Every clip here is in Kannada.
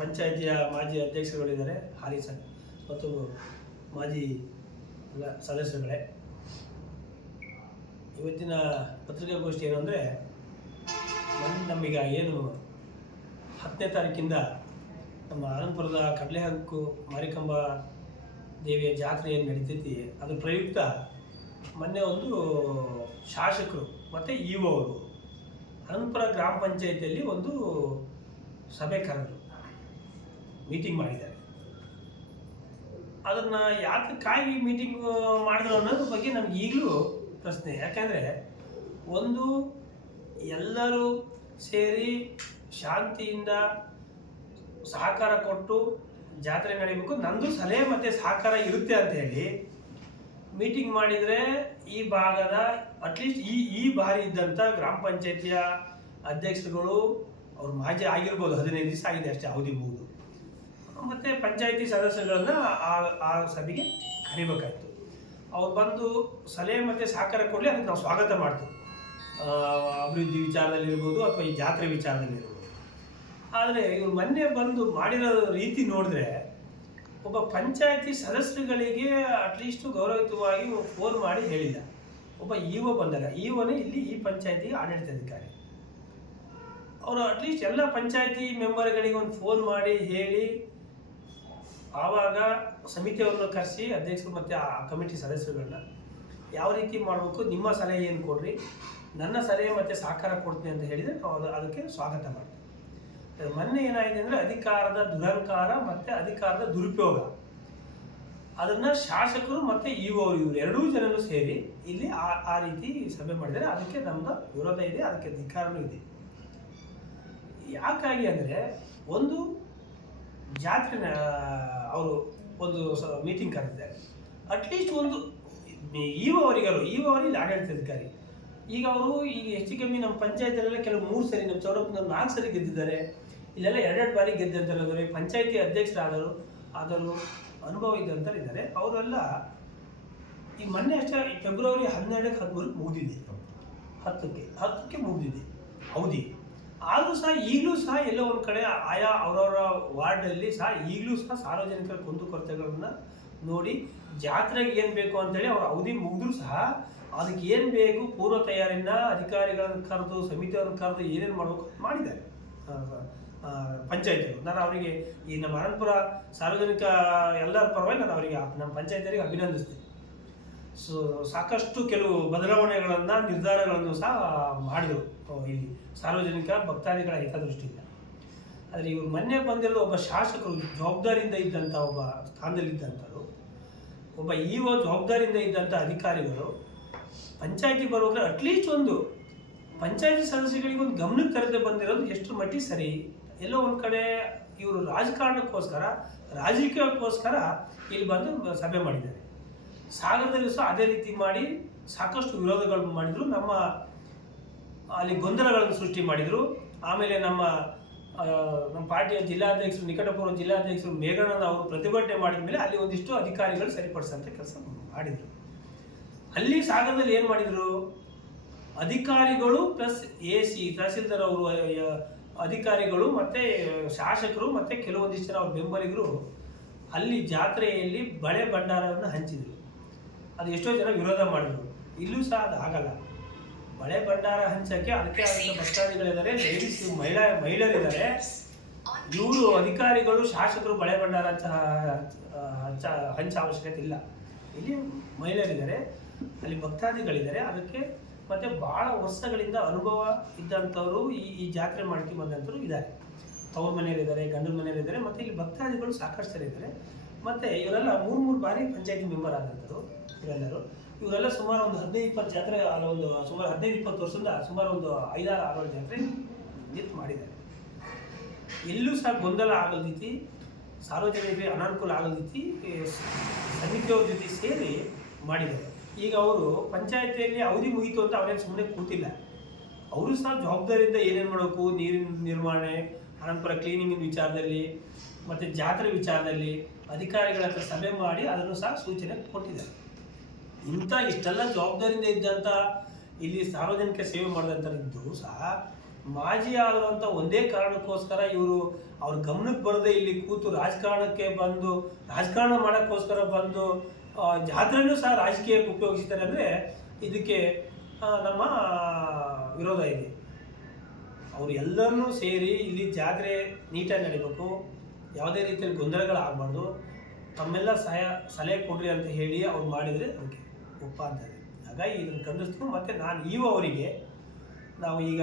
ಪಂಚಾಯಿತಿಯ ಮಾಜಿ ಅಧ್ಯಕ್ಷರುಗಳಿದ್ದಾರೆ, ಹಾಲಿ ಮತ್ತು ಮಾಜಿ ಸದಸ್ಯರುಗಳೇ. ಇವತ್ತಿನ ಪತ್ರಿಕಾಗೋಷ್ಠಿ ಏನು ಅಂದರೆ, ನಮೀಗ ಏನು 10ನೇ ತಾರೀಕಿಂದ ನಮ್ಮ ಆನಂದಪುರದ ಕಡಲೆಹಕ್ಕು ಮಾರಿಕಾಂಬ ದೇವಿಯ ಜಾತ್ರೆ ಏನು ನಡೀತೈತಿ, ಅದ್ರ ಪ್ರಯುಕ್ತ ಮೊನ್ನೆ ಒಂದು ಶಾಸಕರು ಮತ್ತು ಇಒ ಅವರು ಆನಂದಪುರ ಗ್ರಾಮ ಪಂಚಾಯಿತಿಯಲ್ಲಿ ಒಂದು ಸಭೆ ಕರೆದರು, ಮೀಟಿಂಗ್ ಮಾಡಿದ್ದಾರೆ. ಅದನ್ನು ಯಾತಕ್ಕಾಗಿ ಮೀಟಿಂಗ್ ಮಾಡಿದ್ರು ಅನ್ನೋದ್ರ ಬಗ್ಗೆ ನಮ್ಗೆ ಈಗಲೂ ಪ್ರಶ್ನೆ. ಯಾಕೆಂದರೆ ಒಂದು ಎಲ್ಲರೂ ಸೇರಿ ಶಾಂತಿಯಿಂದ ಸಹಕಾರ ಕೊಟ್ಟು ಜಾತ್ರೆ ನಡೀಬೇಕು, ನಂದು ಸಲಹೆ ಮತ್ತು ಸಹಕಾರ ಇರುತ್ತೆ ಅಂತ ಹೇಳಿ ಮೀಟಿಂಗ್ ಮಾಡಿದರೆ ಈ ಭಾಗದ ಅಟ್ಲೀಸ್ಟ್ ಈ ಬಾರಿ ಇದ್ದಂಥ ಗ್ರಾಮ ಪಂಚಾಯಿತಿಯ ಅಧ್ಯಕ್ಷರುಗಳು, ಅವ್ರು ಮಾಜಿ ಆಗಿರ್ಬೋದು, 15 ದಿವಸ ಆಗಿದೆ ಅಷ್ಟೇ ಅವಧಿ ಮುಗಿದು, ಮತ್ತು ಪಂಚಾಯಿತಿ ಸದಸ್ಯರುಗಳನ್ನ ಆ ಸಭೆಗೆ ಕರಿಬೇಕಾಯ್ತು. ಅವ್ರು ಬಂದು ಸಲಹೆ ಮತ್ತು ಸಹಕಾರ ಕೊಡಲಿ, ಅದಕ್ಕೆ ನಾವು ಸ್ವಾಗತ ಮಾಡ್ತೀವಿ. ಅಭಿವೃದ್ಧಿ ವಿಚಾರದಲ್ಲಿರ್ಬೋದು ಅಥವಾ ಈ ಜಾತ್ರೆ ವಿಚಾರದಲ್ಲಿರ್ಬೋದು. ಆದರೆ ಇವ್ರು ಮೊನ್ನೆ ಬಂದು ಮಾಡಿರೋ ರೀತಿ ನೋಡಿದ್ರೆ, ಒಬ್ಬ ಪಂಚಾಯಿತಿ ಸದಸ್ಯರುಗಳಿಗೆ ಅಟ್ಲೀಸ್ಟು ಗೌರವಯುತವಾಗಿ ಫೋನ್ ಮಾಡಿ ಹೇಳಿಲ್ಲ. ಒಬ್ಬ ಇಒ ಬಂದಾಗ, ಇಒನೇ ಇಲ್ಲಿ ಈ ಪಂಚಾಯಿತಿಗೆ ಆಡಳಿತಾಧಿಕಾರಿ, ಅವರು ಅಟ್ಲೀಸ್ಟ್ ಎಲ್ಲ ಪಂಚಾಯಿತಿ ಮೆಂಬರ್ಗಳಿಗೆ ಒಂದು ಫೋನ್ ಮಾಡಿ ಹೇಳಿ, ಆವಾಗ ಸಮಿತಿಯವ್ರನ್ನ ಕರೆಸಿ ಅಧ್ಯಕ್ಷರು ಮತ್ತು ಆ ಕಮಿಟಿ ಸದಸ್ಯರುಗಳನ್ನ ಯಾವ ರೀತಿ ಮಾಡಬೇಕು, ನಿಮ್ಮ ಸಲಹೆ ಏನು ಕೊಡ್ರಿ, ನನ್ನ ಸಲಹೆ ಮತ್ತು ಸಹಕಾರ ಕೊಡ್ತೀನಿ ಅಂತ ಹೇಳಿದರೆ ನಾವು ಅದಕ್ಕೆ ಸ್ವಾಗತ ಮಾಡ್ತೀವಿ. ಮೊನ್ನೆ ಏನಾಗಿದೆ ಅಂದರೆ, ಅಧಿಕಾರದ ದುರಹಂಕಾರ ಮತ್ತು ಅಧಿಕಾರದ ದುರುಪಯೋಗ, ಅದನ್ನು ಶಾಸಕರು ಮತ್ತು ಇಒ ಇವರು ಎರಡೂ ಜನರು ಸೇರಿ ಇಲ್ಲಿ ಆ ರೀತಿ ಸಭೆ ಮಾಡಿದರೆ ಅದಕ್ಕೆ ನಮ್ಮದು ವಿರೋಧ ಇದೆ, ಅದಕ್ಕೆ ಧಿಕ್ಕಾರನೂ ಇದೆ. ಯಾಕಾಗಿ ಅಂದರೆ, ಒಂದು ಜಾತ್ರೆ ಅವರು ಒಂದು ಮೀಟಿಂಗ್ ಕರೆದಿದ್ದಾರೆ, ಅಟ್ಲೀಸ್ಟ್ ಒಂದು ಇಒ ಅವರಿಗೆ ಇಲ್ಲಿ ಆಡಳಿತಾಧಿಕಾರಿ. ಈಗ ಅವರು ಈಗ ಹೆಚ್ಚು ಕಮ್ಮಿ ನಮ್ಮ ಪಂಚಾಯತಿಯಲ್ಲೆಲ್ಲ ಕೆಲವು 3 ಸರಿ, ನಮ್ಮ ಚೌಡಪ್ಪನವ್ರು 4 ಸರಿ ಗೆದ್ದಿದ್ದಾರೆ, ಇಲ್ಲೆಲ್ಲ 2 ಬಾರಿ ಗೆದ್ದಂತಾರೆ. ಪಂಚಾಯತಿ ಅಧ್ಯಕ್ಷರಾದರು ಅನುಭವ ಇದ್ದಂಥವ್ರು ಇದ್ದಾರೆ. ಅವರೆಲ್ಲ ಈ ಮೊನ್ನೆ ಅಷ್ಟೇ ಫೆಬ್ರವರಿ 12ಕ್ಕೆ 13ಕ್ಕೆ ಮುಗಿದಿದೆ, 10ಕ್ಕೆ ಮುಗಿದಿದೆ ಅವಧಿ. ಆದರೂ ಸಹ ಈಗಲೂ ಸಹ ಎಲ್ಲೋ ಒಂದು ಕಡೆ ಆಯಾ ಅವರವರ ವಾರ್ಡಲ್ಲಿ ಸಹ ಈಗಲೂ ಸಹ ಸಾರ್ವಜನಿಕರ ಕುಂದುಕೊರತೆಗಳನ್ನು ನೋಡಿ ಜಾತ್ರೆಗೆ ಏನು ಬೇಕು ಅಂತೇಳಿ ಅವ್ರ ಅವಧಿ ಮುಗಿದ್ರೂ ಸಹ ಅದಕ್ಕೆ ಏನು ಬೇಕು ಪೂರ್ವ ತಯಾರಿನ ಅಧಿಕಾರಿಗಳನ್ನು ಕರೆದು, ಸಮಿತಿಯವ್ರನ್ನ ಕರೆದು ಏನೇನು ಮಾಡಬೇಕು ಮಾಡಿದ್ದಾರೆ ಪಂಚಾಯತಿಗಳು. ನಾನು ಅವರಿಗೆ ಈ ನಮ್ಮ ಆನಂದಪುರ ಸಾರ್ವಜನಿಕ ಎಲ್ಲರ ಪರವಾಗಿ ನಾನು ಅವರಿಗೆ ನಮ್ಮ ಪಂಚಾಯತಿಯವರಿಗೆ ಅಭಿನಂದಿಸ್ತೀನಿ. ಸಾಕಷ್ಟು ಕೆಲವು ಬದಲಾವಣೆಗಳನ್ನು, ನಿರ್ಧಾರಗಳನ್ನು ಸಹ ಮಾಡಿದರು ಇಲ್ಲಿ ಸಾರ್ವಜನಿಕ ಭಕ್ತಾದಿಗಳ ಹಿತದೃಷ್ಟಿಯಿಂದ. ಆದರೆ ಇವರು ಮೊನ್ನೆ ಬಂದಿರೋದು ಒಬ್ಬ ಶಾಸಕರು, ಜವಾಬ್ದಾರಿಯಿಂದ ಇದ್ದಂಥ ಒಬ್ಬ ಸ್ಥಾನದಲ್ಲಿದ್ದಂಥವ್ರು, ಒಬ್ಬ ಇಒ ಜವಾಬ್ದಾರಿಯಿಂದ ಇದ್ದಂಥ ಅಧಿಕಾರಿಗಳು ಪಂಚಾಯತಿ ಬರುವಾಗ ಅಟ್ಲೀಸ್ಟ್ ಒಂದು ಪಂಚಾಯತಿ ಸದಸ್ಯಗಳಿಗೆ ಒಂದು ಗಮನಕ್ಕೆ ತರದೆ ಬಂದಿರೋದು ಎಷ್ಟು ಮಟ್ಟಿಗೆ ಸರಿ. ಎಲ್ಲೋ ಒಂದು ಕಡೆ ಇವರು ರಾಜಕೀಯಕ್ಕೋಸ್ಕರ ಇಲ್ಲಿ ಬಂದು ಸಭೆ ಮಾಡಿದ್ದಾರೆ. ಸಾಗರದಲ್ಲಿ ಸಹ ಅದೇ ರೀತಿ ಮಾಡಿ ಸಾಕಷ್ಟು ವಿರೋಧಗಳನ್ನು ಮಾಡಿದರು, ನಮ್ಮ ಅಲ್ಲಿ ಗೊಂದಲಗಳನ್ನು ಸೃಷ್ಟಿ ಮಾಡಿದರು. ಆಮೇಲೆ ನಮ್ಮ ಪಾರ್ಟಿಯ ಜಿಲ್ಲಾಧ್ಯಕ್ಷರು, ನಿಕಟಪೂರ್ವ ಜಿಲ್ಲಾಧ್ಯಕ್ಷರು ಮೇಘಣ್ಣನ ಅವರು ಪ್ರತಿಭಟನೆ ಮಾಡಿದ ಮೇಲೆ ಅಲ್ಲಿ ಒಂದಿಷ್ಟು ಅಧಿಕಾರಿಗಳು ಸರಿಪಡಿಸೋಂಥ ಕೆಲಸ ಮಾಡಿದರು. ಅಲ್ಲಿ ಸಾಗರದಲ್ಲಿ ಏನು ಮಾಡಿದರು, ಅಧಿಕಾರಿಗಳು ಪ್ಲಸ್ AC ತಹಸೀಲ್ದಾರ್ ಅವರು, ಅಧಿಕಾರಿಗಳು ಮತ್ತು ಶಾಸಕರು ಮತ್ತು ಕೆಲವೊಂದಿಷ್ಟು ಜನ ಅವ್ರ ಬೆಂಬಲಿಗರು ಅಲ್ಲಿ ಜಾತ್ರೆಯಲ್ಲಿ ಬಳೆ ಭಂಡಾರವನ್ನು ಹಂಚಿದರು. ಅದು ಎಷ್ಟೋ ಜನ ವಿರೋಧ ಮಾಡಿದರು. ಇಲ್ಲೂ ಸಹ ಅದು ಆಗಲ್ಲ. ಬಳೆ ಭಂಡಾರ ಹಂಚೋಕ್ಕೆ ಅದಕ್ಕೆ ಆದಂಥ ಭಕ್ತಾದಿಗಳಿದ್ದಾರೆ, ಲೇಡೀಸ್ ಮಹಿಳೆಯರಿದ್ದಾರೆ. ಇವರು ಅಧಿಕಾರಿಗಳು, ಶಾಸಕರು ಬಳೆ ಭಂಡಾರ ಹಂಚ ಅವಶ್ಯಕತೆ ಇಲ್ಲ. ಇಲ್ಲಿ ಮಹಿಳೆಯರಿದ್ದಾರೆ, ಅಲ್ಲಿ ಭಕ್ತಾದಿಗಳಿದ್ದಾರೆ. ಅದಕ್ಕೆ ಮತ್ತು ಭಾಳ ವರ್ಷಗಳಿಂದ ಅನುಭವ ಇದ್ದಂಥವರು ಈ ಜಾತ್ರೆ ಮಾಡ್ಕೊಂಡು ಬಂದಂಥವ್ರು ಇದ್ದಾರೆ. ತವ್ರ ಮನೆಯಲ್ಲಿದ್ದಾರೆ, ಗಂಡನ ಮನೆಯಲ್ಲಿದ್ದಾರೆ, ಮತ್ತು ಇಲ್ಲಿ ಭಕ್ತಾದಿಗಳು ಸಾಕಷ್ಟು ಜನ ಇದ್ದಾರೆ. ಮತ್ತು ಇವರೆಲ್ಲ 3 ಬಾರಿ ಪಂಚಾಯತಿ ಮೆಂಬರ್ ಆದಂಥವ್ರು ಇವರೆಲ್ಲ ಸುಮಾರು ಒಂದು 15-20 ಜಾತ್ರೆ, ಒಂದು ಸುಮಾರು 15-20 ವರ್ಷದಿಂದ ಸುಮಾರು ಒಂದು 5-6 ಜಾತ್ರೆ ನಿಂತು ಮಾಡಿದ್ದಾರೆ. ಎಲ್ಲೂ ಸಹ ಗೊಂದಲ ಆಗದ ರೀತಿ, ಸಾರ್ವಜನಿಕರಿಗೆ ಅನಾನುಕೂಲ ಆಗದ ರೀತಿ ಸಮಿತಿಯವ್ರ ಜೊತೆ ಸೇರಿ ಮಾಡಿದ್ದಾರೆ. ಈಗ ಅವರು ಪಂಚಾಯತಿಯಲ್ಲಿ ಅವಧಿ ಮುಗೀತು ಅಂತ ಅವರೇನು ಸುಮ್ಮನೆ ಕೂತಿಲ್ಲ. ಅವರು ಸಹ ಜವಾಬ್ದಾರಿಯಿಂದ ಏನೇನು ಮಾಡಬೇಕು, ನೀರಿನ ನಿರ್ವಹಣೆ, ಆನಂತರ ಕ್ಲೀನಿಂಗಿನ ವಿಚಾರದಲ್ಲಿ ಮತ್ತು ಜಾತ್ರೆ ವಿಚಾರದಲ್ಲಿ ಅಧಿಕಾರಿಗಳ ಹತ್ರ ಸಭೆ ಮಾಡಿ ಅದನ್ನು ಸಹ ಸೂಚನೆ ಕೊಟ್ಟಿದ್ದಾರೆ. ಇಷ್ಟೆಲ್ಲ ಜವಾಬ್ದಾರಿಯಿಂದ ಇದ್ದಂಥ ಇಲ್ಲಿ ಸಾರ್ವಜನಿಕ ಸೇವೆ ಮಾಡಿದಂಥದ್ದು ಸಹ ಮಾಜಿ ಆದರು ಅಂತ ಒಂದೇ ಕಾರಣಕ್ಕೋಸ್ಕರ ಇವರು ಅವ್ರ ಗಮನಕ್ಕೆ ಬರದೆ ಇಲ್ಲಿ ಕೂತು ರಾಜಕಾರಣಕ್ಕೆ ಬಂದು ರಾಜಕಾರಣ ಮಾಡೋಕ್ಕೋಸ್ಕರ ಬಂದು ಜಾತ್ರೆನೂ ಸಹ ರಾಜಕೀಯಕ್ಕೆ ಉಪಯೋಗಿಸ್ತಾರೆ ಅಂದರೆ ಇದಕ್ಕೆ ನಮ್ಮ ವಿರೋಧ ಇದೆ. ಅವರು ಎಲ್ಲರನ್ನೂ ಸೇರಿ ಇಲ್ಲಿ ಜಾತ್ರೆ ನೀಟಾಗಿ ನಡಿಬೇಕು, ಯಾವುದೇ ರೀತಿಯಲ್ಲಿ ಗೊಂದಲಗಳಾಗಬಾರ್ದು, ತಮ್ಮೆಲ್ಲ ಸಲಹೆ ಕೊಡ್ರಿ ಅಂತ ಹೇಳಿ ಅವ್ರು ಮಾಡಿದರೆ ಅದಕ್ಕೆ ಒಪ್ಪ ಅಂತಾರೆ. ಹಾಗಾಗಿ ಇದನ್ನು ಖಂಡಿಸ್ತು. ಮತ್ತು ನಾನು ಅವರಿಗೆ ನಾವು ಈಗ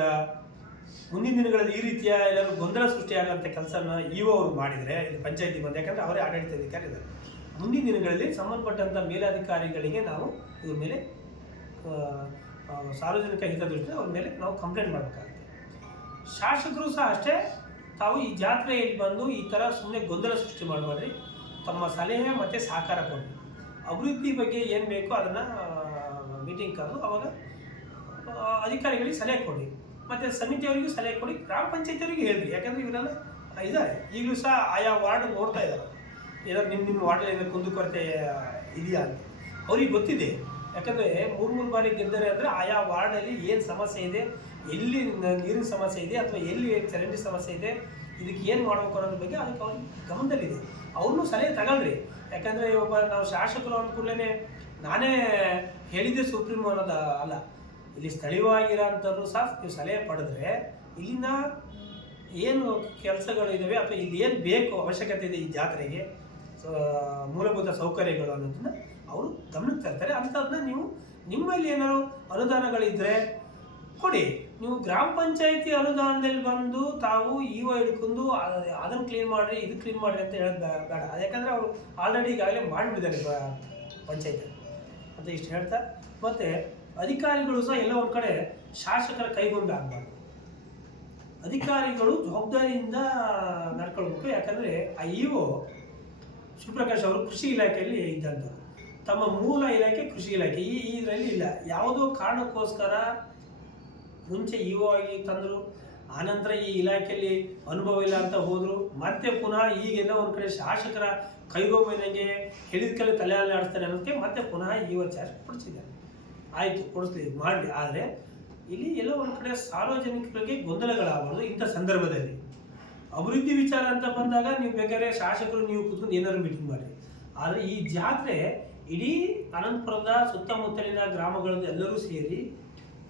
ಮುಂದಿನ ದಿನಗಳಲ್ಲಿ ಈ ರೀತಿಯ ಎಲ್ಲರೂ ಗೊಂದಲ ಸೃಷ್ಟಿಯಾಗೋಂಥ ಕೆಲಸನ ಅವರು ಮಾಡಿದರೆ ಇದು ಪಂಚಾಯತಿ ಬಂದು, ಯಾಕಂದರೆ ಅವರೇ ಆಡಳಿತಾಧಿಕಾರಿ ಇದ್ದಾರೆ. ಮುಂದಿನ ದಿನಗಳಲ್ಲಿ ಸಂಬಂಧಪಟ್ಟಂಥ ಮೇಲಾಧಿಕಾರಿಗಳಿಗೆ ನಾವು ಇವ್ರ ಮೇಲೆ ಸಾರ್ವಜನಿಕ ಹಿತದೃಷ್ಟಿಯಿಂದ ಅವ್ರ ಮೇಲೆ ನಾವು ಕಂಪ್ಲೇಂಟ್ ಮಾಡಬೇಕಾಗುತ್ತೆ. ಶಾಸಕರು ಸಹ ಅಷ್ಟೇ, ತಾವು ಈ ಜಾತ್ರೆಯಲ್ಲಿ ಬಂದು ಈ ಥರ ಸುಮ್ಮನೆ ಗೊಂದಲ ಸೃಷ್ಟಿ ಮಾಡಬೇಡ್ರಿ, ತಮ್ಮ ಸಲಹೆ ಮತ್ತು ಸಹಕಾರ ಕೊಡಿ, ಅಭಿವೃದ್ಧಿ ಬಗ್ಗೆ ಏನು ಬೇಕೋ ಅದನ್ನು ಮೀಟಿಂಗ್ ಕರೆದು ಅವಾಗ ಅಧಿಕಾರಿಗಳಿಗೆ ಸಲಹೆ ಕೊಡಿ, ಮತ್ತು ಸಮಿತಿಯವರಿಗೂ ಸಲಹೆ ಕೊಡಿ, ಗ್ರಾಮ ಪಂಚಾಯತಿಯವರಿಗೂ ಹೇಳ್ರಿ. ಯಾಕಂದರೆ ಇವರೆಲ್ಲ ಇದ್ದಾರೆ, ಈಗಲೂ ಸಹ ಆಯಾ ವಾರ್ಡ್ ನೋಡ್ತಾ ಇದ್ದಾರೆ, ಏನಾದ್ರು ನಿಮ್ಮ ವಾರ್ಡಲ್ಲಿ ಏನಾದ್ರು ಕುಂದುಕೊರತೆ ಇದೆಯಾ ಅಂತ ಅವ್ರಿಗೆ ಗೊತ್ತಿದೆ. ಯಾಕಂದರೆ ಮೂರು ಬಾರಿ ಗೆದ್ದರೆ ಅಂದರೆ ಆಯಾ ವಾರ್ಡಲ್ಲಿ ಏನು ಸಮಸ್ಯೆ ಇದೆ, ಎಲ್ಲಿ ನೀರಿನ ಸಮಸ್ಯೆ ಇದೆ ಅಥವಾ ಎಲ್ಲಿ ಚರಂಡಿ ಸಮಸ್ಯೆ ಇದೆ, ಇದಕ್ಕೆ ಏನು ಮಾಡಬೇಕು ಅನ್ನೋದ್ರ ಬಗ್ಗೆ ಅದಕ್ಕೆ ಅವ್ರಿಗೆ ಗಮನದಲ್ಲಿದೆ. ಅವ್ರನ್ನೂ ಸಲಹೆ ತಗೊಳ್ರಿ. ಯಾಕಂದರೆ ಒಬ್ಬ ನಾವು ಶಾಸಕರು ಅಂದ ಕೂಡಲೇ ನಾನೇ ಹೇಳಿದ್ದೆ ಸುಪ್ರೀಂ ಅನ್ನೋದು ಅಲ್ಲ, ಇಲ್ಲಿ ಸ್ಥಳೀಯವಾಗಿರೋಂಥದ್ದು ಸಹ ನೀವು ಸಲಹೆ ಪಡೆದ್ರೆ ಇಲ್ಲಿನ ಏನು ಕೆಲಸಗಳಿದ್ದಾವೆ ಅಥವಾ ಇಲ್ಲಿ ಏನು ಬೇಕು ಅವಶ್ಯಕತೆ ಇದೆ ಈ ಜಾತ್ರೆಗೆ ಮೂಲಭೂತ ಸೌಕರ್ಯಗಳು ಅನ್ನೋದನ್ನ ಅವರು ಗಮನಕ್ಕೆ ತರ್ತಾರೆ. ಅಂಥದ್ದನ್ನ ನೀವು ನಿಮ್ಮಲ್ಲಿ ಏನಾದ್ರು ಅನುದಾನಗಳಿದ್ದರೆ ಕೊಡಿ. ನೀವು ಗ್ರಾಮ ಪಂಚಾಯತಿ ಅನುದಾನದಲ್ಲಿ ಬಂದು ತಾವು ಹಿಡ್ಕೊಂಡು ಅದನ್ನು ಕ್ಲೀನ್ ಮಾಡಿರಿ ಇದು ಕ್ಲೀನ್ ಮಾಡಿರಿ ಅಂತ ಹೇಳೋದು ಬೇಡ. ಯಾಕಂದರೆ ಅವರು ಆಲ್ರೆಡಿ ಈಗಾಗಲೇ ಮಾಡಿಬಿಟ್ಟಿದ್ದಾರೆ ಪಂಚಾಯತಿ ಅಂತ ಇಷ್ಟು ಹೇಳ್ತಾ. ಮತ್ತು ಅಧಿಕಾರಿಗಳು ಸಹ ಎಲ್ಲ ಒಂದು ಕಡೆ ಶಾಸಕರ ಕೈಗೊಂಬೆ ಆಗಬಾರ್ದು. ಅಧಿಕಾರಿಗಳು ಜವಾಬ್ದಾರಿಯಿಂದ ನಡ್ಕೊಳ್ಬೇಕು. ಯಾಕಂದರೆ ಆ ಶಿವಪ್ರಕಾಶ್ ಅವರು ಕೃಷಿ ಇಲಾಖೆಯಲ್ಲಿ ಇದ್ದಂಥವ್ರು, ತಮ್ಮ ಮೂಲ ಇಲಾಖೆ ಕೃಷಿ ಇಲಾಖೆ, ಇದರಲ್ಲಿ ಇಲ್ಲ. ಯಾವುದೋ ಕಾರಣಕ್ಕೋಸ್ಕರ ಮುಂಚೆ ಆಗಿ ತಂದರು, ಆನಂತರ ಈ ಇಲಾಖೆಯಲ್ಲಿ ಅನುಭವ ಇಲ್ಲ ಅಂತ ಹೋದರು, ಮತ್ತೆ ಪುನಃ ಈಗೆಲ್ಲ ಒಂದು ಕಡೆ ಶಾಸಕರ ಕೈಗೊಂಬೆನಂಗೆ ಹೇಳಿದ ಕಲೆ ತಲೆ ಆಡಿಸ್ತಾರೆ ಅನ್ನೋದಕ್ಕೆ ಮತ್ತೆ ಪುನಃ ಚಾರ್ಜ್ ಕೊಡಿಸಿದ್ದಾರೆ. ಆಯಿತು, ಕೊಡಿಸ್ತೀವಿ ಮಾಡಲಿ. ಆದರೆ ಇಲ್ಲಿ ಎಲ್ಲ ಒಂದು ಕಡೆ ಸಾರ್ವಜನಿಕರಿಗೆ ಗೊಂದಲಗಳಾಗಬಾರ್ದು. ಇಂಥ ಸಂದರ್ಭದಲ್ಲಿ ಅಭಿವೃದ್ಧಿ ವಿಚಾರ ಅಂತ ಬಂದಾಗ ನೀವು ಬೇಕಾದ್ರೆ ಶಾಸಕರು ನೀವು ಕೂತ್ಕೊಂಡು ಏನಾದ್ರು ಮೀಟಿಂಗ್ ಮಾಡಿ. ಆದರೆ ಈ ಜಾತ್ರೆ ಇಡೀ ಅನಂತಪುರದ ಸುತ್ತಮುತ್ತಲಿನ ಗ್ರಾಮಗಳದ್ದು ಎಲ್ಲರೂ ಸೇರಿ,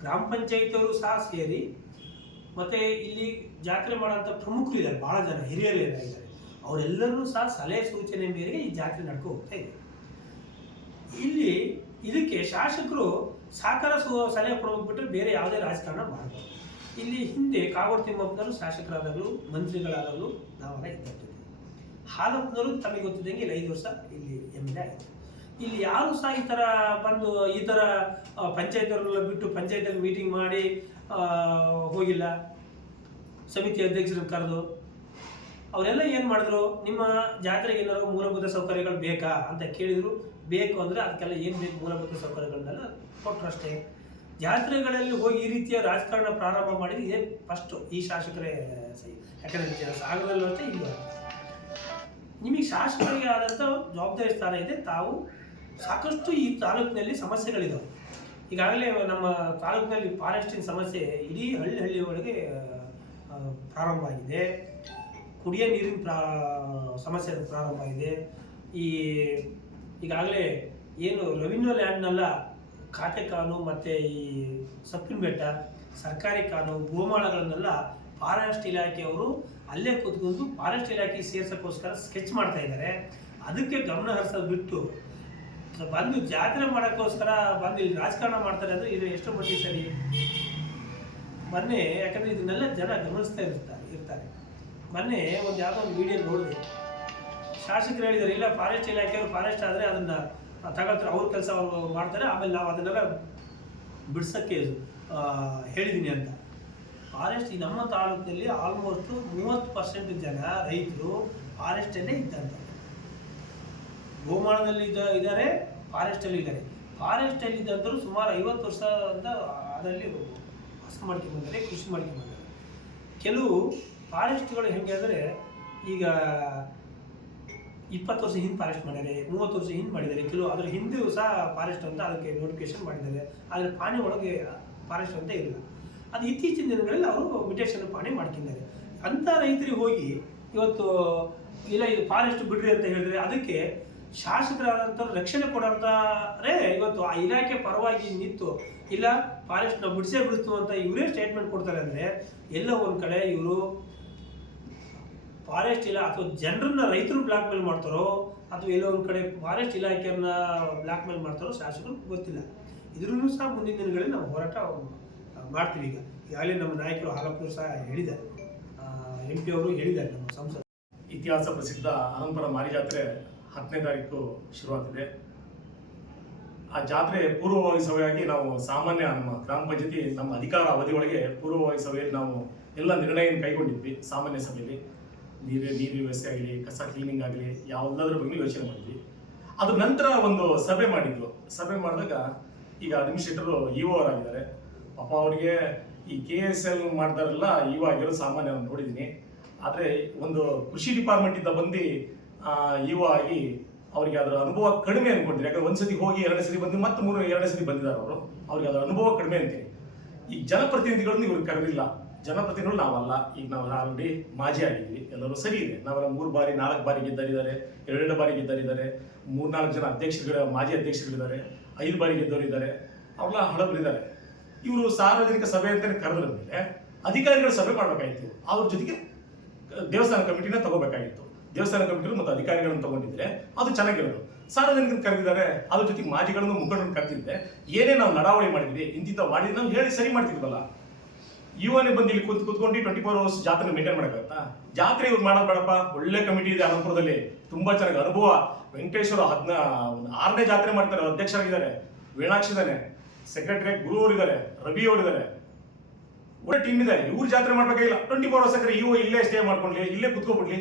ಗ್ರಾಮ ಪಂಚಾಯತಿಯವರು ಸಹ ಸೇರಿ, ಮತ್ತು ಇಲ್ಲಿ ಜಾತ್ರೆ ಮಾಡೋಂಥ ಪ್ರಮುಖರು ಇದ್ದಾರೆ, ಭಾಳ ಜನ ಹಿರಿಯರು ಇದ್ದಾರೆ, ಅವರೆಲ್ಲರೂ ಸಹ ಸಲಹೆ ಸೂಚನೆ ಮೇರೆಗೆ ಈ ಜಾತ್ರೆ ನಡ್ಕೊ ಹೋಗ್ತಾ ಇದೆ. ಇಲ್ಲಿ ಇದಕ್ಕೆ ಶಾಸಕರು ಸಹಕಾರ ಸಲಹೆ ಕೊಡೋಗ್ಬಿಟ್ರೆ ಬೇರೆ ಯಾವುದೇ ರಾಜಕಾರಣ ಮಾಡಬಾರ್ದು. ಇಲ್ಲಿ ಹಿಂದೆ ಕಾಗೋಡು ತಿಮ್ಮಪ್ಪನವರು ಶಾಸಕರಾದಾಗಲೂ ಮಂತ್ರಿಗಳಾದಾಗಲೂ ನಾವೆಲ್ಲ ಇದ್ದಿದ್ದೀವಿ. ಹಾಲಪ್ಪನವರು ತಮಗೆ ಗೊತ್ತಿದ್ದಂಗೆ ಇಲ್ಲಿ 5 ವರ್ಷ ಇಲ್ಲಿ MLA ಆಯಿತು. ಇಲ್ಲಿ ಯಾರು ಸಹ ಈ ಥರ ಬಂದು ಈ ಥರ ಪಂಚಾಯತ್ವರೆಲ್ಲ ಬಿಟ್ಟು ಪಂಚಾಯತಲ್ಲಿ ಮೀಟಿಂಗ್ ಮಾಡಿ ಹೋಗಿಲ್ಲ. ಸಮಿತಿ ಅಧ್ಯಕ್ಷರನ್ನು ಕರೆದು ಅವರೆಲ್ಲ ಏನು ಮಾಡಿದ್ರು, ನಿಮ್ಮ ಜಾತ್ರೆಗೆ ಏನಾದ್ರು ಮೂಲಭೂತ ಸೌಕರ್ಯಗಳು ಬೇಕಾ ಅಂತ ಕೇಳಿದರು. ಬೇಕು ಅಂದರೆ ಅದಕ್ಕೆಲ್ಲ ಏನು ಬೇಕು ಮೂಲಭೂತ ಸೌಕರ್ಯಗಳನ್ನೆಲ್ಲ ಕೊಟ್ಟರಷ್ಟೇ. ಜಾತ್ರೆಗಳಲ್ಲಿ ಹೋಗಿ ಈ ರೀತಿಯ ರಾಜಕಾರಣ ಪ್ರಾರಂಭ ಮಾಡಿದ್ದು ಇದೇ ಫಸ್ಟು ಈ ಶಾಸಕರೇ ಸಹಿ. ಯಾಕಂದರೆ ಸಾಗರದಲ್ಲೂ ಅಷ್ಟೇ ಇಲ್ಲ. ನಿಮಗೆ ಶಾಸಕರಿಗೆ ಆದಂಥ ಜವಾಬ್ದಾರಿ ಸ್ಥಾನ ಇದೆ. ತಾವು ಸಾಕಷ್ಟು ಈ ತಾಲೂಕಿನಲ್ಲಿ ಸಮಸ್ಯೆಗಳಿದ್ದಾವೆ. ಈಗಾಗಲೇ ನಮ್ಮ ತಾಲೂಕಿನಲ್ಲಿ ಫಾರೆಸ್ಟಿನ ಸಮಸ್ಯೆ ಇಡೀ ಹಳ್ಳಿ ಒಳಗೆ ಪ್ರಾರಂಭ ಆಗಿದೆ. ಕುಡಿಯೋ ನೀರಿನ ಸಮಸ್ಯೆ ಪ್ರಾರಂಭ ಆಗಿದೆ. ಈಗಾಗಲೇ ಏನು ರೆವಿನ್ಯೂ ಲ್ಯಾಂಡ್ನೆಲ್ಲ ಖಾತೆ ಕಾನು ಮತ್ತು ಈ ಸಪ್ಪಿನ ಬೆಟ್ಟ ಸರ್ಕಾರಿ ಕಾನು ಗೋಮಾಳಗಳನ್ನೆಲ್ಲ ಫಾರೆಸ್ಟ್ ಇಲಾಖೆಯವರು ಅಲ್ಲೇ ಕೂತ್ಕೊಂಡು ಫಾರೆಸ್ಟ್ ಇಲಾಖೆಗೆ ಸೇರ್ಸೋಕ್ಕೋಸ್ಕರ ಸ್ಕೆಚ್ ಮಾಡ್ತಾ ಇದ್ದಾರೆ. ಅದಕ್ಕೆ ಗಮನ ಹರಿಸೋದು ಬಿಟ್ಟು ಬಂದು ಜಾತ್ರೆ ಮಾಡೋಕ್ಕೋಸ್ಕರ ಬಂದು ಇಲ್ಲಿ ರಾಜಕಾರಣ ಮಾಡ್ತಾರೆ ಅಂದರೆ ಇದು ಎಷ್ಟು ಮಟ್ಟಿಗೆ ಸರಿ? ಮೊನ್ನೆ ಯಾಕಂದರೆ ಇದನ್ನೆಲ್ಲ ಜನ ಗಮನಿಸ್ತಾ ಇರ್ತಾರೆ. ಮೊನ್ನೆ ಒಂದು ಯಾವುದೋ ಒಂದು ವಿಡಿಯೋ ನೋಡಿದೆ, ಶಾಸಕರು ಹೇಳಿದ್ದಾರೆ ಇಲ್ಲ ಫಾರೆಸ್ಟ್ ಇಲಾಖೆಯವರು ಫಾರೆಸ್ಟ್ ಆದರೆ ಅದನ್ನು ತಗೊಳ್ತಾರೆ, ಅವ್ರ ಕೆಲಸ ಅವರು ಮಾಡ್ತಾರೆ, ಆಮೇಲೆ ನಾವು ಅದನ್ನೆಲ್ಲ ಬಿಡ್ಸೋಕ್ಕೆ ಹೇಳಿದ್ದೀನಿ ಅಂತ. ಫಾರೆಸ್ಟ್ ಈ ನಮ್ಮ ತಾಲೂಕಿನಲ್ಲಿ ಆಲ್ಮೋಸ್ಟ್ 30% ಜನ ರೈತರು ಫಾರೆಸ್ಟಲ್ಲೇ ಇದ್ದಂಥ, ಗೋಮಾಳದಲ್ಲಿ ಇದ್ದಾರೆ, ಫಾರೆಸ್ಟಲ್ಲಿ ಇದ್ದಾರೆ. ಫಾರೆಸ್ಟಲ್ಲಿ ಇದ್ದಂಥವ್ರು ಸುಮಾರು 50 ವರ್ಷ ಅಂತ ಅದರಲ್ಲಿ ವಾಸ ಮಾಡ್ಕೊಂಡ್ಬಂದರೆ, ಕೃಷಿ ಮಾಡ್ಕೊಂಡ್ಬಂದರೆ. ಕೆಲವು ಫಾರೆಸ್ಟ್ಗಳು ಹೆಂಗೆ ಅಂದರೆ ಈಗ 20 ವರ್ಷ ಹಿಂದೆ ಫಾರೆಸ್ಟ್ ಮಾಡಿದ್ದಾರೆ, 30 ವರ್ಷ ಹಿಂದೆ ಮಾಡಿದ್ದಾರೆ. ಕೆಲವು ಅದರ ಹಿಂದೆಯೂ ಸಹ ಫಾರೆಸ್ಟ್ ಅಂತ ಅದಕ್ಕೆ ನೋಟಿಫಿಕೇಶನ್ ಮಾಡಿದ್ದಾರೆ. ಆದರೆ ಪಾಣಿ ಒಳಗೆ ಫಾರೆಸ್ಟ್ ಅಂತ ಇಲ್ಲ. ಅದು ಇತ್ತೀಚಿನ ದಿನಗಳಲ್ಲಿ ಅವರು ಮಿಟೇಷನ್ ಪಾಣಿ ಮಾಡ್ಕೊಂಡಿದ್ದಾರೆ. ಅಂಥ ರೈತರಿಗೆ ಹೋಗಿ ಇವತ್ತು ಇಲ್ಲ ಇದು ಫಾರೆಸ್ಟ್ ಬಿಡ್ರಿ ಅಂತ ಹೇಳಿದ್ರೆ ಅದಕ್ಕೆ ಶಾಸಕರಾದಂಥ ರಕ್ಷಣೆ ಕೊಡೋಂಥವರೇ ಇವತ್ತು ಆ ಇಲಾಖೆ ಪರವಾಗಿ ನಿಂತು ಇಲ್ಲ ಫಾರೆಸ್ಟ್ನ ಬಿಡಿಸ್ತು ಅಂತ ಇವರೇ ಸ್ಟೇಟ್ಮೆಂಟ್ ಕೊಡ್ತಾರೆ. ಅಂದರೆ ಎಲ್ಲ ಒಂದು ಕಡೆ ಇವರು ಫಾರೆಸ್ಟ್ ಇಲ್ಲ ಅಥವಾ ಜನರನ್ನ ರೈತರು ಬ್ಲಾಕ್ ಮೇಲ್ ಮಾಡ್ತಾರೋ ಅಥವಾ ಎಲ್ಲೋ ಒಂದು ಕಡೆ ಫಾರೆಸ್ಟ್ ಇಲಾಖೆಯನ್ನ ಬ್ಲಾಕ್ ಮೇಲ್ ಮಾಡ್ತಾರೋ ಶಾಸಕರು ಗೊತ್ತಿಲ್ಲ. ಇದ್ರೂ ಸಹ ಮುಂದಿನ ದಿನಗಳಲ್ಲಿ ನಾವು ಹೋರಾಟ ಮಾಡ್ತೀವಿ. ಈಗಾಗಲೇ ನಮ್ಮ ನಾಯಕರು ಹಾಲಪ್ಪರು ಸಹ ಹೇಳಿದ್ದಾರೆ, MP ಅವರು ಹೇಳಿದ್ದಾರೆ, ನಮ್ಮ ಸಂಸದರು. ಇತಿಹಾಸ ಪ್ರಸಿದ್ಧ ಆನಂದಪುರ ಮಾರಿ ಜಾತ್ರೆ 10ನೇ ತಾರೀಕು ಶುರುವಾಗ್ತಿದೆ. ಆ ಜಾತ್ರೆ ಪೂರ್ವಭಾವಿ ಸಭೆಯಾಗಿ ನಾವು ಸಾಮಾನ್ಯ ನಮ್ಮ ಗ್ರಾಮ ಪಂಚಾಯತಿ ನಮ್ಮ ಅಧಿಕಾರ ಅವಧಿ ಒಳಗೆ ಪೂರ್ವಭಾವಿ ಸಭೆಯಲ್ಲಿ ನಾವು ಎಲ್ಲ ನಿರ್ಣಯ ಕೈಗೊಂಡಿದ್ವಿ. ಸಾಮಾನ್ಯ ಸಭೆಯಲ್ಲಿ ನೀರು ವ್ಯವಸ್ಥೆ ಆಗಲಿ, ಕಸ ಕ್ಲೀನಿಂಗ್ ಆಗಲಿ, ಯಾವುದಾದ್ರ ಬಗ್ಗೆ ಯೋಚನೆ ಮಾಡಿದ್ವಿ. ಅದ್ರ ನಂತರ ಒಂದು ಸಭೆ ಮಾಡಿದ್ರು. ಸಭೆ ಮಾಡಿದಾಗ ಈಗ ಅಡ್ಮಿನಿಸ್ಟ್ರೇಟರು EO ಅವರಾಗಿದ್ದಾರೆ. ಪಾಪ ಅವರಿಗೆ ಈ KSL ಮಾಡ್ತಾರಲ್ಲ EO ಆಗಿರೋ ಸಾಮಾನ್ಯ ನೋಡಿದ್ದೀನಿ. ಆದರೆ ಒಂದು ಕೃಷಿ ಡಿಪಾರ್ಟ್ಮೆಂಟಿಂದ ಬಂದು EO ಆಗಿ ಅವರಿಗೆ ಅದರ ಅನುಭವ ಕಡಿಮೆ ಅನ್ಕೊಂಡಿದ್ದಾರೆ. ಯಾಕಂದ್ರೆ ಒಂದ್ಸತಿ ಹೋಗಿ 2 ಸತಿ ಬಂದು ಮತ್ತೆ 2 ಸತಿ ಬಂದಿದ್ದಾರೆ ಅವರು. ಅವ್ರಿಗೆ ಅದರ ಅನುಭವ ಕಡಿಮೆ ಅಂತೀನಿ. ಈ ಜನಪ್ರತಿನಿಧಿಗಳನ್ನು ಇವ್ರಿಗೆ ಕರೆದಿಲ್ಲ. ಜನಪ್ರತಿನಿಧಿಗಳು ನಾವಲ್ಲ. ಈಗ ನಾವು ಆಲ್ರೆಡಿ ಮಾಜಿ ಆಗಿದ್ವಿ, ಎಲ್ಲರೂ ಸರಿ ಇದೆ. ನಾವೆಲ್ಲ 3 ಬಾರಿ 4 ಬಾರಿ ಗೆದ್ದರಿದ್ದಾರೆ, 2 ಬಾರಿ ಗೆದ್ದರಿದ್ದಾರೆ, 3-4 ಜನ ಅಧ್ಯಕ್ಷರುಗಳ ಮಾಜಿ ಅಧ್ಯಕ್ಷರುಗಳಿದ್ದಾರೆ, 5 ಬಾರಿ ಗೆದ್ದವರಿದ್ದಾರೆ, ಅವರೆಲ್ಲ ಹಳಬರಿದ್ದಾರೆ. ಇವರು ಸಾರ್ವಜನಿಕ ಸಭೆ ಅಂತಲೇ ಕರೆದ್ರ ಮೇಲೆ ಅಧಿಕಾರಿಗಳ ಸಭೆ ಮಾಡಬೇಕಾಗಿತ್ತು. ಅವ್ರ ಜೊತೆಗೆ ದೇವಸ್ಥಾನ ಕಮಿಟಿನ ತಗೋಬೇಕಾಗಿತ್ತು. ದೇವಸ್ಥಾನ ಕಮಿಟಿಗಳು ಮತ್ತು ಅಧಿಕಾರಿಗಳನ್ನು ತಗೊಂಡಿದ್ರೆ ಅದು ಚೆನ್ನಾಗಿರೋದು. ಸಾರ್ವಜನಿಕರು ಕರೆದಿದ್ದಾರೆ, ಅದ್ರ ಜೊತೆಗೆ ಮಾಜಿಗಳನ್ನು ಮುಖಂಡರನ್ನು ಕರೆದಿದ್ರೆ ಏನೇ ನಾವು ನಡಾವಳಿ ಮಾಡಿದ್ವಿ ಇಂತಿಂತ ಮಾಡಿದ್ವಿ ನಾವು ಹೇಳಿ ಸರಿ ಮಾಡ್ತಿದ್ವಲ್ಲ. EOನೇ ಬಂದು ಇಲ್ಲಿ ಕೂತ್ಕೊಂಡು 24 hours ಜಾತ್ರೆ ಮೇಂಟೈನ್ ಮಾಡೋಕ್ಕಾಗತ್ತಾ? ಜಾತ್ರೆ ಇವ್ರು ಮಾಡೋದು ಬೇಡಪ್ಪ. ಒಳ್ಳೆ ಕಮಿಟಿ ಇದೆ ಆನಂದಪುರದಲ್ಲಿ, ತುಂಬಾ ಚೆನ್ನಾಗಿ ಅನುಭವ. ವೆಂಕಟೇಶ್ವರ 6ನೇ ಜಾತ್ರೆ ಮಾಡ್ತಾರೆ, ಅಧ್ಯಕ್ಷರಾಗಿದ್ದಾರೆ. ವೀಣಾಕ್ಷಿ ಇದ್ದಾನೆ, ಸೆಕ್ರೆಟರಿ ಗುರು ಅವರಿದ್ದಾರೆ, ರವಿ ಅವರಿದ್ದಾರೆ, ಒಳ್ಳೆ ಟೀಮ್ ಇದೆ. ಇವ್ರು ಜಾತ್ರೆ ಮಾಡ್ಬೇಕಾಗಿಲ್ಲ. 24 hours EO ಇಲ್ಲೇ ಸ್ಟೇ ಮಾಡ್ಕೊಂಡ್ಲಿ, ಇಲ್ಲೇ ಕುತ್ಕೊಬಿಡ್ಲಿ.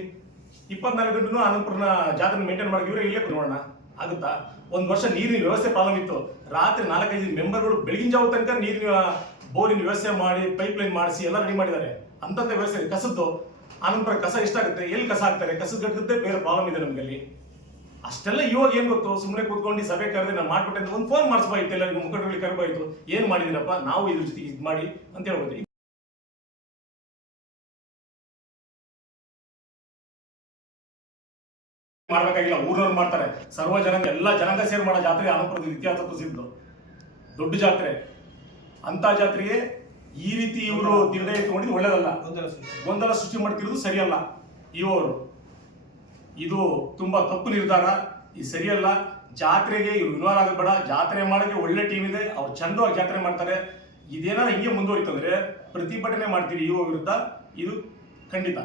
24 ಗಂಟೆನೂ ಆನಂದಪುರನ ಜಾತ್ರೆ ಮೇಂಟೈನ್ ಮಾಡಿ ಇವರೇ ಇಲ್ಲೇ ನೋಡೋಣ ಆಗುತ್ತಾ? ಒಂದು ವರ್ಷ ನೀರಿನ ವ್ಯವಸ್ಥೆ ಪ್ರಾಬ್ಲಮ್ ಇತ್ತು. ರಾತ್ರಿ 4-5 ಮೆಂಬರ್ಗಳು ಬೆಳಗಿನ ಜಾವ ತನಕ ನೀರಿನ ಬೋರಿನ ವ್ಯವಸ್ಥೆ ಮಾಡಿ ಪೈಪ್ ಲೈನ್ ಮಾಡಿಸಿ ಎಲ್ಲ ರೆಡಿ ಮಾಡಿದ್ದಾರೆ. ಅಂತಂತ ವ್ಯವಸ್ಥೆ ಕಸದ್ದು ಆನಂತರ ಕಸ ಎಷ್ಟಾಗುತ್ತೆ, ಎಲ್ಲಿ ಕಸ ಹಾಕ್ತಾರೆ, ಕಸದ ಗಟ್ಟುತ್ತೆ, ಬೇರೆ ಪ್ರಾಬ್ಲಮ್ ಇದೆ ನಮ್ಗೆ ಅಲ್ಲಿ. ಅಷ್ಟೆಲ್ಲ ಇವಾಗ ಏನ್ ಗೊತ್ತು, ಸುಮ್ಮನೆ ಕೂತ್ಕೊಂಡು ಸಭೆ ಕರೆದು ನಾನು ಮಾಡ್ಬಿಟ್ಟೆ ಅಂತ ಒಂದು ಫೋನ್ ಮಾಡಿಸ್ಬಾಯ್ತು, ಎಲ್ಲರಿಗೂ ಮುಖಂಡರಿಗೆ ಕರೆಬಾಯ್ತು, ಏನ್ ಮಾಡಿದಿರಪ್ಪ ನಾವು ಇದ್ರ ಜೊತೆಗೆ ಇದು ಮಾಡಿ ಅಂತ ಹೇಳ್ಬೋದು. ಮಾಡ್ಬೇಕಾಗಿಲ್ಲ, ಊರ್ನವ್ರು ಮಾಡ್ತಾರೆ. ಸರ್ವ ಜನಾಂಗ ಎಲ್ಲ ಜನಾಂಗ ಸೇರಿ ಮಾಡೋ ಜಾತ್ರೆ ಆನಂದಪುರದ ಇತಿಹಾಸ ಪ್ರಸಿದ್ಧ ದೊಡ್ಡ ಜಾತ್ರೆ. ಅಂತ ಜಾತ್ರೆಗೆ ಈ ರೀತಿ ಇವರು ನಿರ್ಣಯ ತಗೊಂಡಿದ್ದು ಒಳ್ಳೇದಲ್ಲ. ಗೊಂದಲ ಸೃಷ್ಟಿ ಮಾಡ್ತಿರೋದು ಸರಿಯಲ್ಲ. ಇವರು ಇದು ತುಂಬಾ ತಪ್ಪು ನಿರ್ಧಾರ, ಇದು ಸರಿಯಲ್ಲ. ಜಾತ್ರೆಗೆ ಇವ್ರು ಇನ್ವಾಲ್ವ್ ಆಗೋದು ಬೇಡ. ಜಾತ್ರೆ ಮಾಡೋಕೆ ಒಳ್ಳೆ ಟೀಮ್ ಇದೆ, ಅವ್ರು ಚಂದವಾಗಿ ಜಾತ್ರೆ ಮಾಡ್ತಾರೆ. ಇದೇನಾದ್ರು ಹಿಂಗೆ ಮುಂದುವರಿತಂದ್ರೆ ಪ್ರತಿಭಟನೆ ಮಾಡ್ತೀವಿ EO ವಿರುದ್ಧ, ಇದು ಖಂಡಿತ.